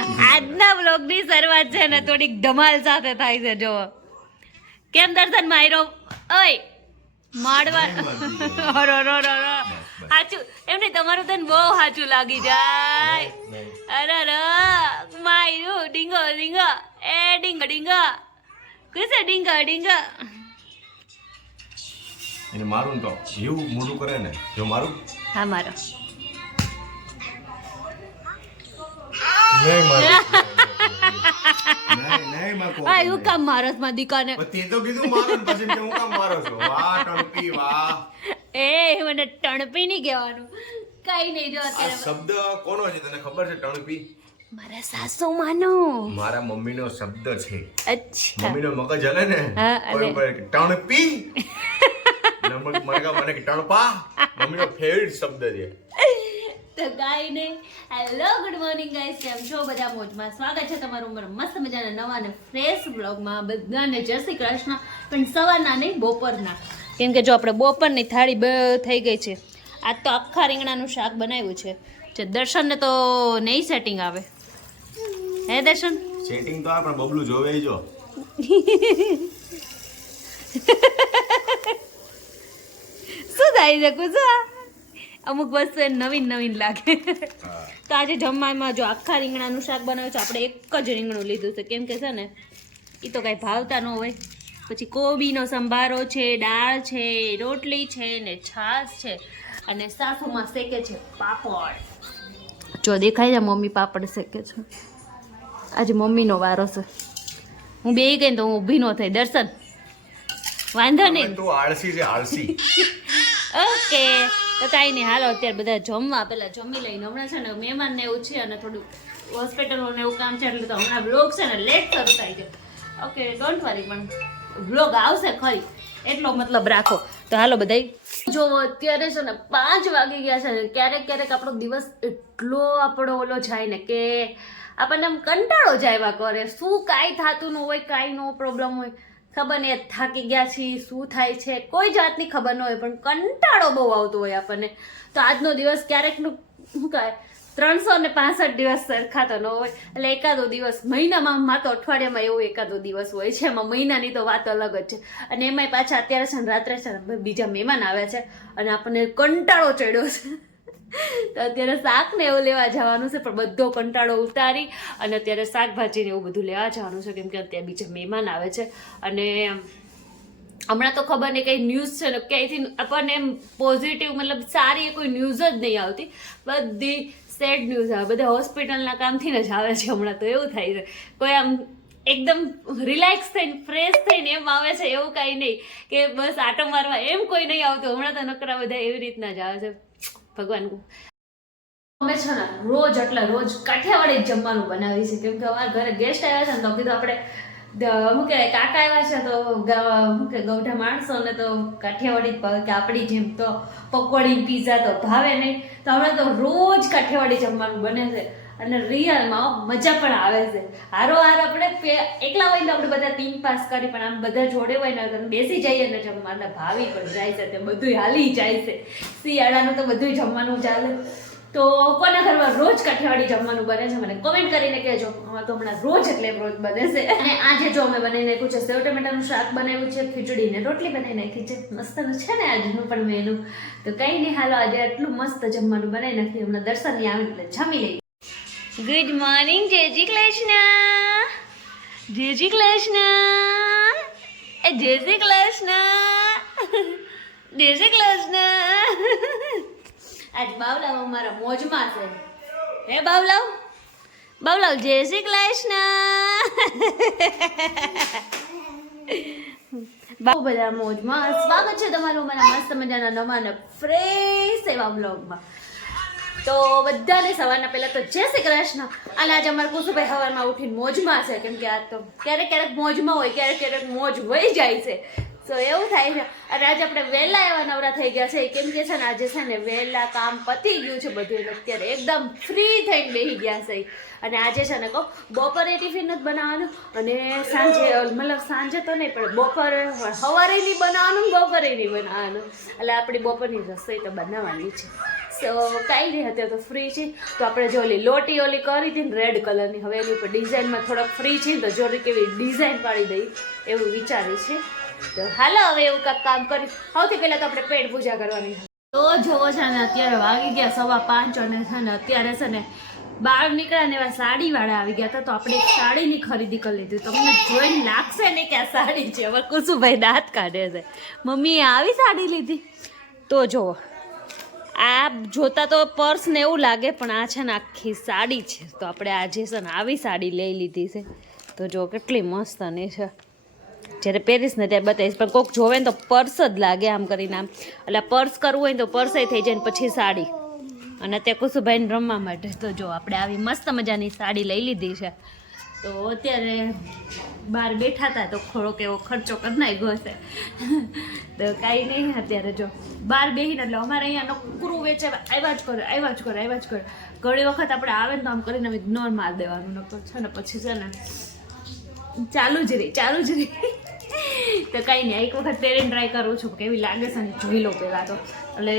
આજના વ્લોગની શરૂઆત છે ને થોડીક ધમાલ સાથે થાય છે. જો કેમ દર્શન માયરો ઓય માડવા સાચું એમ નહીં તમારું તને બહુ સાચું લાગી જાય. અરે માયરું ડીંગો ડીંગો એ ડીંગો ડીંગો કુસે ડીંગો ડીંગો એને મારું તો એવું મોઢું કરે ને જો મારું હા મારો નહીં મારું નહીં માકો આ હું કામ મારસ માં દીકાને તે તો કીધું મારું ને પછી કે હું કામ મારો છો વાહ ટણપી વાહ એ મને ટણપી નહીં કહેવાનું કઈ નહીં. જો આ અત્યારે શબ્દ કોનો છે તને ખબર છે ટણપી? મારા સાસુ માનો. મારા મમ્મીનો શબ્દ છે. અચ્છા મમ્મીનો મગજ હલે ને હા, કોઈ પર કે ટણપી મને કે ટણપા મમ્મીનો ફેવરિટ શબ્દ છે. તો કાંઈ નહીં. હેલો ગુડ મોર્નિંગ ગાઈસ, કેમ છો બધા? મોજમાં સ્વાગત છે તમારું મારા મસ્ત મજાના નવા અને ફ્રેશ બ્લોગમાં. બધાને જય શ્રી કૃષ્ણ. પણ સવારના નહીં, બપોરના. કેમ કે જો આપણે બપોરની થાળી થઈ ગઈ છે. આજ તો આખા રીંગણાનું શાક બનાવ્યું છે. જે દર્શનને તો નહીં સેટિંગ આવે. હે દર્શન? સેટિંગ તો આપણે બબલું જોવે જો. શું થાય છે કુસા? અમુક વસ્તુ એ નવીન નવીન લાગે. તો આજે જમવામાં જો આખા રીંગણાનું શાક બનાવ્યું છે. આપણે એક જ રીંગણું લીધું છે કેમ કે છે ને એ તો કાંઈ ભાવતા ન હોય. પછી કોબીનો સંભારો છે, દાળ છે, રોટલી છે ને છાશ છે અને સાસુમાં શેકે છે પાપડ. જો દેખાય છે મમ્મી પાપડ શેકે છે. આજે મમ્મીનો વારો છે. હું બે ગઈ તો હું ઊભી ન થઈ. દર્શન વાંધો નહીં. તું આળસી છે આળસી. ઓકે તો કાંઈ નહીં, હાલો અત્યારે બધા જમવા. પહેલાં જમી લઈને હમણાં છે ને મહેમાન ને એવું છે અને થોડું હોસ્પિટલનું એવું કામ છે એટલે તો હમણાં બ્લોગ છે ને લેટ શરૂ થાય છે. ઓકે ડોન્ટ વરી, પણ બ્લોગ આવશે ખરી એટલો મતલબ રાખો. તો હાલો બધાય જો અત્યારે છે ને 5 વાગી ગયા છે ને ક્યારેક ક્યારેક આપણો દિવસ એટલો આપણો ઓલો જાય ને કે આપણને આમ કંટાળો જાય કરે. શું કાંઈ થતું ન હોય, કાંઈ નો પ્રોબ્લેમ હોય, ખબર નહીં થાકી ગયા છીએ, શું થાય છે કોઈ જાતની ખબર ન હોય, પણ કંટાળો બહુ આવતો હોય આપણને. તો આજનો દિવસ ક્યારેકનું શું કહે 365 દિવસ સરખાતો ન હોય એટલે એકાદો દિવસ મહિનામાં તો અઠવાડિયામાં એવો એકાદો દિવસ હોય છે. એમાં મહિનાની તો વાત અલગ જ છે. અને એમાંય પાછા અત્યારે છે ને રાત્રે છે ને બીજા મહેમાન આવ્યા છે અને આપણને કંટાળો ચડ્યો છે. તો અત્યારે શાક ને એવું લેવા જવાનું છે પણ બધો કંટાળો ઉતારી અને અત્યારે શાકભાજી ને એવું બધું લેવા જવાનું છે કેમ કે અત્યારે બીજા મહેમાન આવે છે. અને હમણાં તો ખબર નહીં કંઈ ન્યૂઝ છે ને ક્યાંયથી આપણને એમ પોઝિટિવ મતલબ સારી કોઈ ન્યૂઝ જ નહીં આવતી. બધી સેડ ન્યૂઝ આવે. બધા હોસ્પિટલના કામથી જ આવે છે હમણાં. તો એવું થાય છે કોઈ આમ એકદમ રિલેક્સ થઈને ફ્રેશ થઈને એમ આવે છે એવું કાંઈ નહીં કે બસ આટો મારવા એમ કોઈ નહીં આવતું. હમણાં તો નકરા બધા એવી રીતના જ આવે છે. ભગવાન અમે છે ને રોજ એટલે રોજ કાઠિયાવાડી જ જમવાનું બનાવી છે કેમ કે અમારા ઘરે ગેસ્ટ આવ્યા છે ને તો કીધું આપણે શું કહેવાય કાકા આવ્યા છે તો શું કે ગૌઢા માણસોને તો કાઠિયાવાડી જ ભાવે કે આપણી જેમ તો પકોડી પીઝા તો ભાવે નહીં. તો હમણાં તો રોજ કાઠિયાવાડી જમવાનું બને છે અને રિયલમાં મજા પણ આવે છે. હારોહાર આપણે એકલા હોય ને આપણે બધા ટીમ પાસ કરી પણ આમ બધા જોડે હોય ને બેસી જઈએ ને જમવા એટલે ભાવી પણ જાય છે. તે બધું હાલી જાય છે. શિયાળાનું તો બધું જમવાનું ચાલે. તો કોના ઘરમાં રોજ કાઠિયાવાડી જમવાનું બને છે મને કોમેન્ટ કરીને કહેજો. અમારે તો હમણાં રોજ એટલે રોજ બને છે. અને આજે જો અમે બનાવી નાખ્યું છે સેવ ટમેટાનું શાક બનાવ્યું છે, ખીચડી ને રોટલી બનાવી નાખી છે. મસ્તનું છે ને આજનું પણ મેનુ. તો કંઈ નહીં, હાલો આજે આટલું મસ્ત જમવાનું બનાવી નાખ્યું. હમણાં દર્શનની આવે એટલે જમી લઈએ. ગુડ મોર્નિંગ જય શ્રી કૃષ્ણ. જય શ્રી કૃષ્ણ. એ જય શ્રી કૃષ્ણ. જય શ્રી કૃષ્ણ. આજ બાવલાવ અમારા મોજમાં છે. હે બાવલાવ? બાવલાવ જય શ્રી કૃષ્ણ. બહુ બધા મોજમાં સ્વાગત છે તમારું મારા મસ્ત મજાના નવા ને ફ્રેશ એવા બ્લોગમાં. તો બધાને સવારના પહેલાં તો જય શ્રી કૃષ્ણ. અને આજે અમારા કુસુભાઈ સવારમાં ઉઠીને મોજમાં છે કેમ કે આ તો ક્યારેક ક્યારેક મોજમાં હોય, ક્યારેક ક્યારેક મોજ વહી જાય છે. તો એવું થાય છે. અને આજે આપણે વહેલા એવા નવરા થઈ ગયા છે કેમ કે છે ને આજે છે ને વહેલા કામ પતી ગયું છે બધું એટલે અત્યારે એકદમ ફ્રી થઈને બેસી ગયા છે. અને આજે છે ને કહું બપોરે ટિફિન જ બનાવવાનું અને સાંજે મતલબ સાંજે તો નહીં પણ બપોરે સવારે નહીં બનાવવાનું, બપોરે નહીં બનાવવાનું. એટલે આપણી બપોરની રસોઈ તો બનાવવાની છે. કાંઈ નહીં, અત્યારે તો ફ્રી છે. તો આપણે જો લોટી ઓલી કરી હતી ને રેડ કલરની, હવે એની ઉપર ડિઝાઇનમાં થોડાક ફ્રી છે તો જો કેવી ડિઝાઇન પાડી દઈ એવું વિચારી છે. તો હાલો હવે એવું કાંઈક કામ કરી. સૌથી પહેલાં તો આપણે પેટ પૂજા કરવાની. તો જોવો છે ને અત્યારે વાગી ગયા 5:15 અને છે ને અત્યારે છે ને બહાર નીકળ્યા ને એવા સાડીવાળા આવી ગયા હતા. તો આપણે એક સાડીની ખરીદી કરી લીધી. તમને જોઈને લાગશે ને કે આ સાડી છે. હવે કુસુભાઈ દાંત કાઢે છે, મમ્મીએ આવી સાડી લીધી. તો જુઓ, આ જોતા તો પર્સ ને એવું લાગે પણ આ છે ને આખી સાડી છે. તો આપણે આજે છે ને આવી સાડી લઈ લીધી છે. તો જો કેટલી મસ્ત આની છે. જ્યારે પહેરીશ ને ત્યારે બતાવીશ. પણ કોઈક જોવે ને તો પર્સ જ લાગે આમ કરીને આમ. એટલે પર્સ કરવું હોય ને તો પર્સે થઈ જાય ને પછી સાડી. અને તે કુસુભાઈને રમવા માટે. તો જો આપણે આવી મસ્ત મજાની સાડી લઈ લીધી છે. તો અત્યારે બહાર બેઠા હતા તો થોડોક એવો ખર્ચો કરી નાખ્યો હશે. તો કાંઈ નહીં, અત્યારે જો બહાર બેસીને એટલે અમારે અહીંયા નકરું વેચે આવ્યા જ કરે. ઘણી વખત આપણે આવે ને તો આમ કરીને ઇગ્નોર મારી દેવાનું નકર છે ને પછી છે ને ચાલુ જ રહી. તો કાંઈ નહીં, એક વખત પહેરીને ટ્રાય કરું છું કેવી લાગે છે ને જોઈ લો પહેલાં તો. એટલે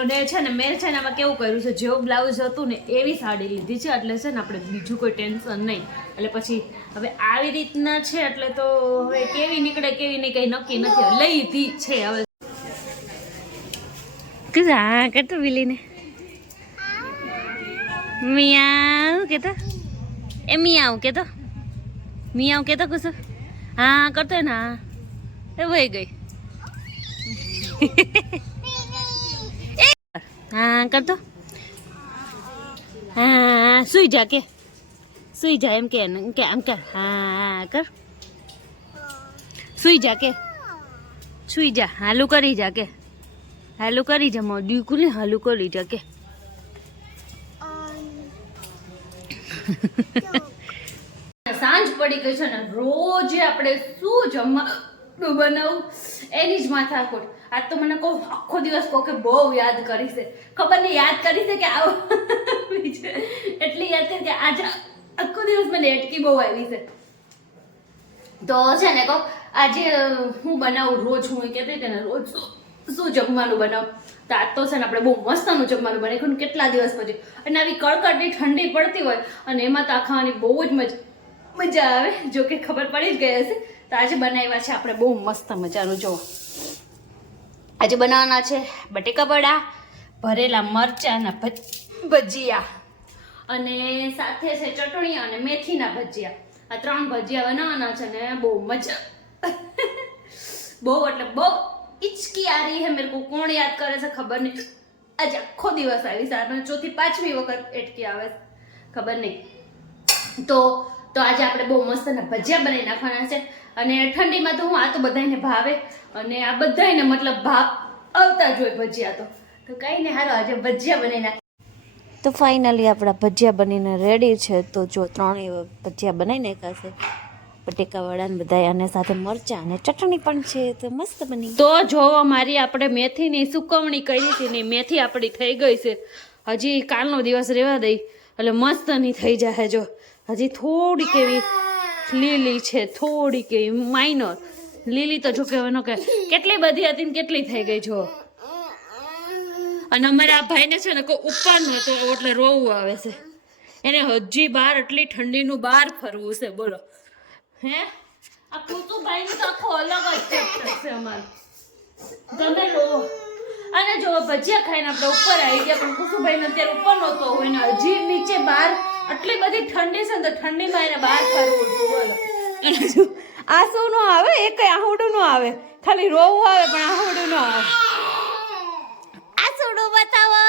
અને છે ને મેં છે ને આમાં કેવું કર્યું છે, જેવું બ્લાઉઝ હતું ને એવી સાડી લીધી છે. એટલે છે ને આપણે બીજું કોઈ ટેન્શન નહીં. એટલે પછી હવે આવી રીતના છે એટલે તો હવે કેવી નીકળે કેવી નહીં કંઈ નક્કી નથી. લઈ છે હવે. હા કરતો બિલીને મિયાવ કેતો, એ મિયાવ કેતો કુછ. હા કરતો ને. હા એ વહી ગઈ. હા કરતો. હા સુઈ જા એમ કે આમ કર. હા કર, સુઈ જા હાલું કરી જા કે મોડ્યું કુલે હાલું કરી જા કે. સાંજ પડી ગઈ છે ને રોજ આપણે શું જમવાનું બનાવું એની જ માથાકૂટ. આજ તો મને કહું આખો દિવસ કહો કે બહુ યાદ કરી છે. ખબર નહીં યાદ કરી છે કે આવું એટલી યાદ છે કે આજે આખો દિવસ મને એટકી બહુ આવી છે. તો છે ને કહું આજે હું બનાવું રોજ. હું કહેતી હતી ને રોજ શું જમવાનું બનાવું. તો આજ તો છે ને આપણે બહુ મસ્તનું જમવાનું બનાવ્યું કેટલા દિવસ પછી. અને આવી કડકડની ઠંડી પડતી હોય અને એમાં તો ખાવાની બહુ જ મજા આવે. જો કે ખબર પડી જ ગઈ હશે. તો આજે બનાવ્યા છે આપણે બહુ મસ્ત મજાનું. જો આજે બનાવવાના છે બટેકા વડા, ભરેલા મરચાંના ભજીયા અને સાથે છે ચટણી અને મેથીના ભજીયા. આ 3 ભજીયા બનાવવાના છે ને બહુ મજા. બહુ એટલે બહુ હિચકી આ રહી હે મેરે કો. કોણ યાદ કરે છે ખબર નહીં. આજે આખો દિવસ આવી છે. ચોથી 5મી વખત એટકી આવે ખબર નહીં. તો આજે આપણે બહુ મસ્ત ભજીયા બનાવી નાખવાના છે. અને ઠંડીમાં તો આ તો બધાને ભાવે અને આ બધાને મતલબ આવતા જ હોય ભજીયા. તો કંઈ નહીં, હાલો આજે ભજીયા બનાવી નાખ. તો ફાઇનલી આપણા ભજીયા બનીને રેડી છે. તો જો 3 ભજીયા બનાવી નાખ્યા છે, બટેકાવાળા ને બધા, અને સાથે મરચાં અને ચટણી પણ છે. તો મસ્ત બની. તો જોવો મારી આપણે મેથીની સુકવણી કરી હતી ને મેથી આપણી થઈ ગઈ છે. હજી કાલનો દિવસ રહેવા દઈ એટલે મસ્ત નહીં થઈ જાય. જો હજી થોડીક એવી લીલી છે, થોડીક એવી માઇનર લીલી. તો જો કે કેટલી બધી હતી ને કેટલી થઈ ગઈ જો. અને અમારા આ ભાઈને છે ને કોઈ ઉપરનો હતો એટલે રોવું આવે છે. એને હજી બહાર એટલી ઠંડીનું બહાર ફરવું છે બોલો. હે આ કુસુભાઈનું તો આખો અલગ જ ચેપ્ટર છે અમારું. તમે લો. અને જો ભજીયા ખાઈને આપણે ઉપર આવી ગયા પણ કુસુભાઈને અત્યારે ઉપર નહોતો હોય ને હજી નીચે બહાર આટલી બધી ઠંડી છે ને તો ઠંડીમાં એને બહાર ફરવું છું બોલો. અને જો આંસુ નો આવે, એ કઈ આહુડું નો આવે, ખાલી રોવું આવે પણ આહુડું નો આવે. આંસુડું બતાવો.